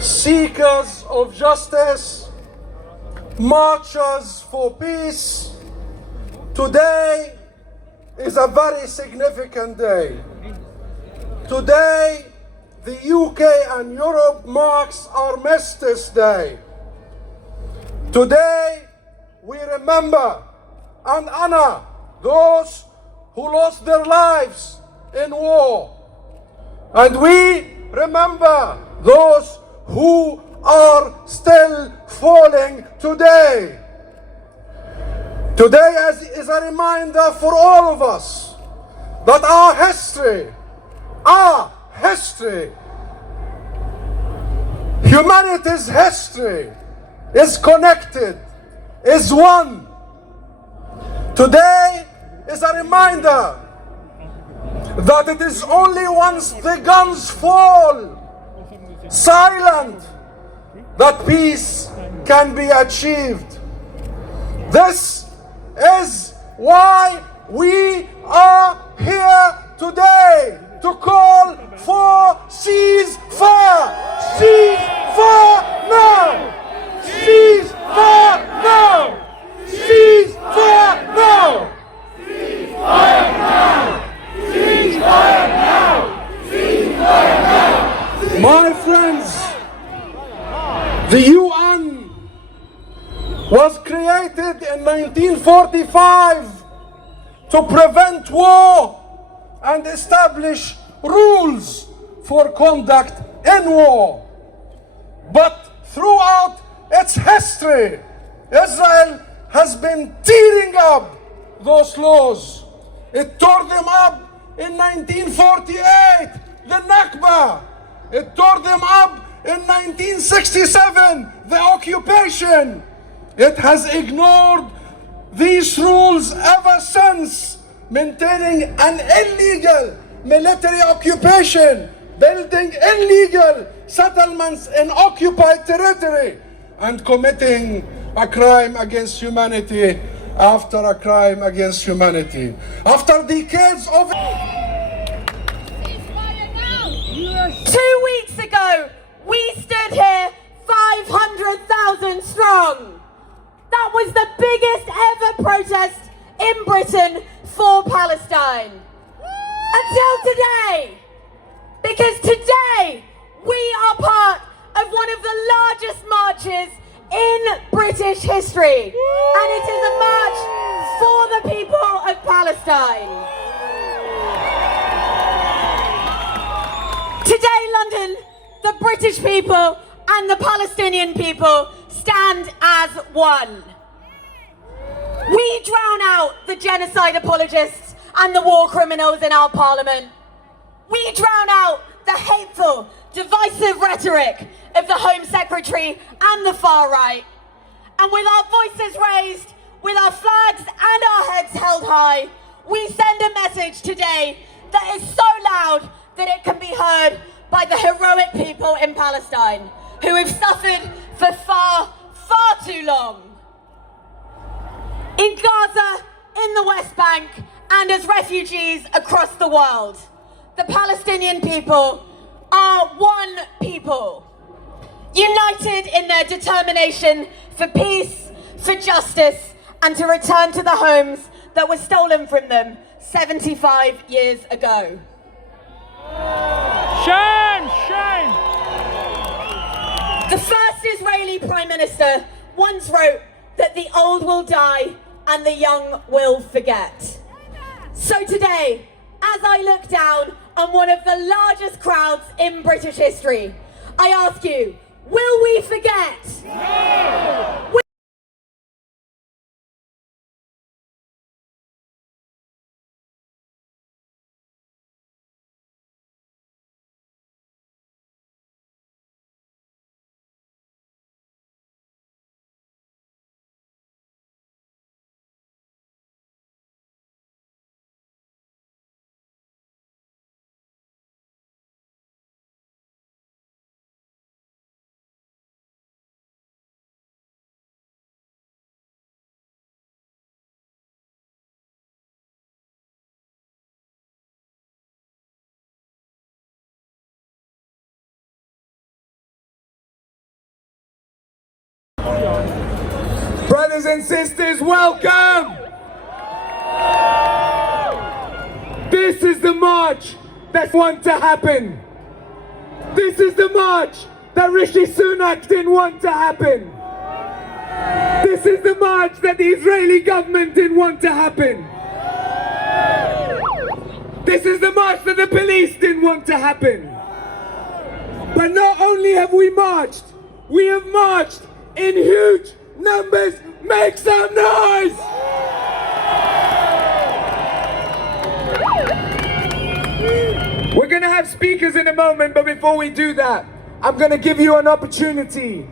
Seekers of justice, marchers for peace, today is a very significant day. Today, the UK and Europe marks Armistice Day. Today, we remember and honor those who lost their lives in war. And we remember those who are still falling today. Today is a reminder for all of us that our history, humanity's history is connected, is one. Today is a reminder that it is only once the guns fall silent that peace can be achieved. This is why we are here today, to call for ceasefire. Ceasefire now! Ceasefire now! Ceasefire now! Ceasefire now! Ceasefire now! Ceasefire now! My friends, the UN was created in 1945 to prevent war and establish rules for conduct in war. But throughout its history, Israel has been tearing up those laws. It tore them up in 1948, the Nakba. It tore them up in 1967, the occupation. It has ignored these rules ever since, maintaining an illegal military occupation, building illegal settlements in occupied territory, and committing a crime against humanity after a crime against humanity. After decades of... 2 weeks ago, we stood here 500,000 strong. That was the biggest ever protest in Britain for Palestine. Until today. Because today, we are part of one of the largest marches in British history. And it is a march for the people of Palestine. Today, London, the British people and the Palestinian people stand as one. We drown out the genocide apologists and the war criminals in our parliament. We drown out the hateful, divisive rhetoric of the Home Secretary and the far right. And with our voices raised, with our flags and our heads held high, we send a message today that is so loud that it can be heard by the heroic people in Palestine who have suffered for far, far too long. In Gaza, in the West Bank, and as refugees across the world, the Palestinian people are one people, united in their determination for peace, for justice and to return to the homes that were stolen from them 75 years ago. Shame! Shame! The first Israeli Prime Minister once wrote that the old will die and the young will forget. So today, as I look down on one of the largest crowds in British history, I ask you, will we forget? No! Brothers and sisters, welcome! This is the march that want to happen. This is the march that Rishi Sunak didn't want to happen. This is the march that the Israeli government didn't want to happen. This is the march that the police didn't want to happen. But not only have we marched, we have marched in huge numbers. Make some noise! We're gonna have speakers in a moment, but before we do that, I'm gonna give you an opportunity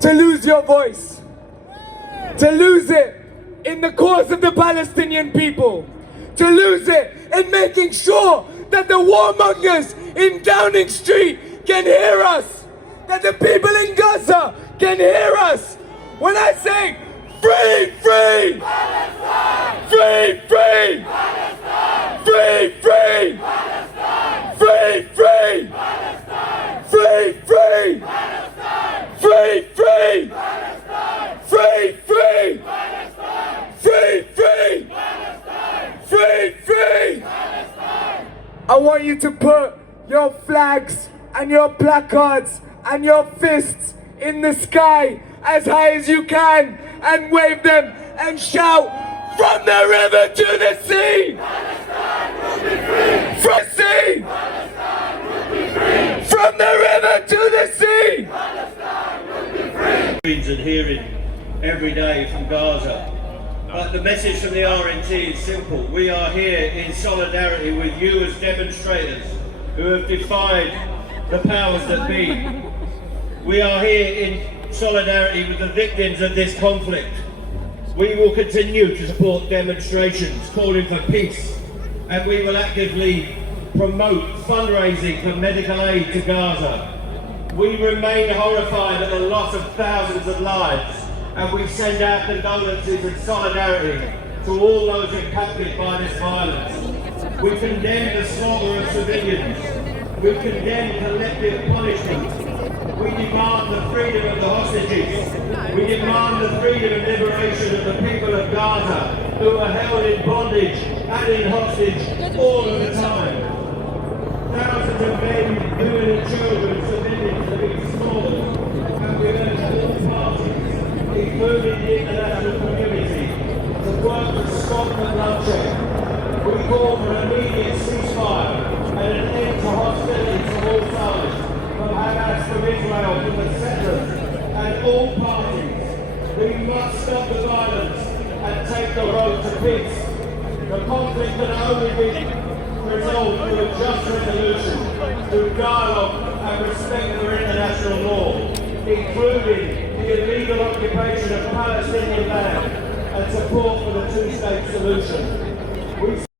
to lose your voice, to lose it in the cause of the Palestinian people, to lose it in making sure that the warmongers in Downing Street can hear us, that the people in Gaza can hear us. When I say free, free, Palestine! Free, free, Palestine! Free, free, Palestine! Free, free, Palestine! Free, free, Palestine! Free, free, Palestine! Free, free, Palestine! Free, free, Palestine! Free, free, Palestine! I want you to put your flags and your placards and your fists in the sky as high as you can and wave them and shout, from the river to the sea! Palestine will be free! From the sea! Palestine will be free! From the river to the sea! Palestine will be free! And hearing every day from Gaza. But the message from the RNT is simple. We are here in solidarity with you as demonstrators who have defied the powers that be. We are here in solidarity with the victims of this conflict. We will continue to support demonstrations calling for peace, and we will actively promote fundraising for medical aid to Gaza. We remain horrified at the loss of thousands of lives, and we send our condolences and solidarity to all those impacted by this violence. We condemn the slaughter of civilians. We condemn collective punishment. We demand the freedom of the hostages. We demand the freedom and liberation of the people of Gaza who are held in bondage and in hostage all of the time. Thousands of men, women and children, civilians have been slaughtered, and we urge all parties, including the international community, to work to stop the bloodshed. We call for an immediate ceasefire and an end to hostilities of all sides, from Hamas, from Israel, from the settlers, and all parties. We must stop the violence and take the road to peace. The conflict can only be resolved through a just resolution, through dialogue and respect for international law, including the illegal occupation of Palestinian land and support for the two-state solution.